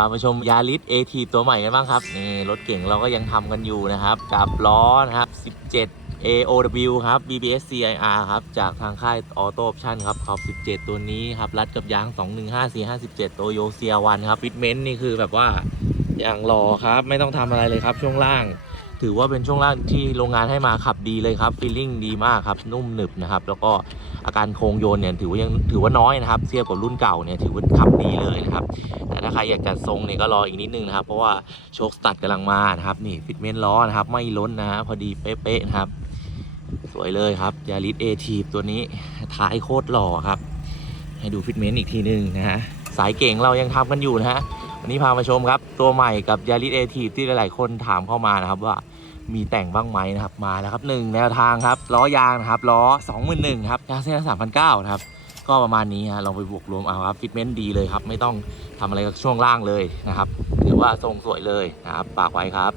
าไปชมยาริสเอทีตัวใหม่กันบ้างครับนี่รถเก่งเราก็ยังทำกันอยู่นะครับ กับล้อนะครับ 17 AOW ครับ BBS CIR ครับ จากทางค่ายออโต้ออปชั่นครับขอบ 17 ตัวนี้ครับ รัดกับยาง 215457 โตโยเซียวันครับฟิตเมนต์นี่คือแบบว่าอย่างรอครับ ไม่ต้องทำอะไรเลยครับช่วงล่าง ถือว่าเป็นช่วงล่างที่โรงงานให้มาขับดีเลยครับฟีลลิ่งดีมากครับ นุ่มหนึบนะครับ แล้วก็อาการโค้งโยนเนี่ยถือว่ายังถือว่าน้อยนะครับ เทียบกับรุ่นเก่าเนี่ยถือว่าขับดีเลยนะครับ ถ้าใครอยากจัดทรงเนี่ยก็รออีกนิดนึงนะครับ เพราะว่าโชคสตัดกำลังมานะครับนี่ฟิตเมนล้อนะครับ ไม่ล้นนะฮะพอดีเป๊ะๆนะครับ สวยเลยครับยาริสเอทีตัวนี้ท้ายโคตรหล่อครับ ให้ดูฟิตเมนอีกทีนึงนะฮะสายเก่งเรายังทำกันอยู่นะฮะวันนี้พามาชมครับ ตัวใหม่กับยาริสเอทีที่หลาย ๆ คนถามเข้ามานะครับว่ามีแต่งบ้างไหมนะครับมาแล้วครับหนึ่งแนวทางครับล้อยางนะครับล้อ 21,000ครับยางเส้นละ3,900นะครับ ก็ประมาณนี้ฮะลองไปบวกรวมเอาครับฟิตเมนต์ดีเลยครับ ไม่ต้องทำอะไรกับช่วงล่างเลยนะครับถือว่าทรงสวยเลยนะครับฝากไว้ครับ